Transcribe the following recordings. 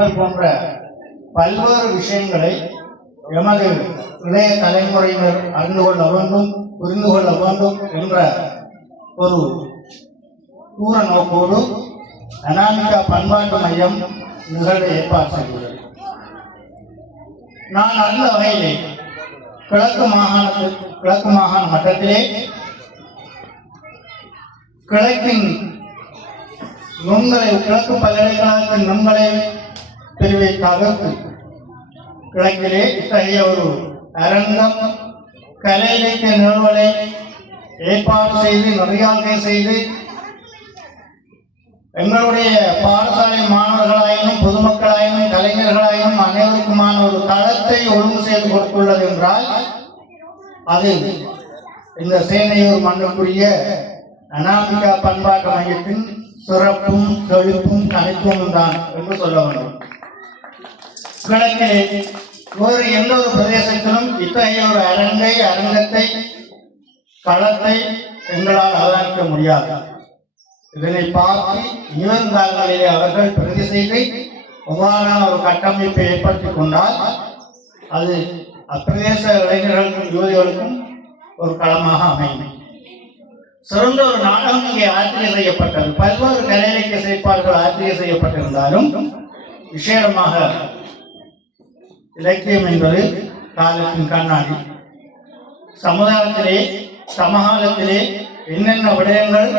நாடகங்கள் போன்ற பல்வேறு விஷயங்களை எமது இளைய தலைமுறையினர் அறிந்து கொள்ள வேண்டும், புரிந்து கொள்ள வேண்டும் என்ற ஒரு தூர நோக்கோடு அநாமிகா பண்பாட்டு மையம் நிகழ்வை ஏற்பாடு செய்துள்ளது. நான் அந்த வகையிலே கிழக்கு மாகாண மட்டத்திலே கிழக்கின் நுண்கலை கிழக்கு பல்கலைக்கழகத்தின் நுண்கலை பிரிவை தவிர்த்து கிழக்கிலே இத்தகைய ஒரு அரங்கம் கலை இலக்கிய நிறுவலை ஏற்பாடு செய்து நிறையாங்கே செய்து எங்களுடைய பாடசாலை மாணவர்களாயினும் பொதுமக்களாயினும் கலைஞர்களாயினும் அனைவருக்குமான ஒரு தளத்தை ஒழுங்கு செய்து கொடுத்துள்ளது என்றால் அது இந்த சேனையூர் மண்ணுக்குரிய அநாமிகா பண்பாட்டு மையத்தின் சிறப்பும் செழிப்பும் தனித்துவமும் தான் என்று சொல்ல வேண்டும். கிழக்கிலே வேறு எந்த ஒரு பிரதேசத்திலும் இத்தகைய ஒரு அரங்கத்தை களத்தை எங்களால் அவதானிக்க முடியாது. இதனை பார்த்து நிகழ்காலங்களிலே அவர்கள் பிரதி செய்து அவ்வாறான ஒரு கட்டமைப்பை ஏற்படுத்திக் கொண்டால் அது அப்பிரதேச இளைஞர்களுக்கும் யுவதிகளுக்கும் ஒரு களமாக அமையும். சிறந்த ஒரு நாடகம் இங்கே ஆசிரியர் செய்யப்பட்டது. பல்வேறு கலை இலக்கிய செயற்பாடுகள் ஆசிரியர் செய்யப்பட்டிருந்தாலும் விசேடமாக இலக்கியம் என்பது காலத்தின் கண்ணாடி. சமுதாயத்திலே சமகாலத்திலே என்னென்ன விடயங்கள்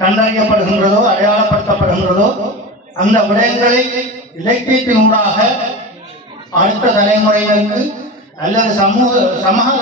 கண்டறியப்படுகின்றதோ அடையாளப்படுத்தப்படுகின்றதோ அந்த விடயங்களை இலக்கியத்தினூடாக அடுத்த தலைமுறையினருக்கு அல்லது சமூக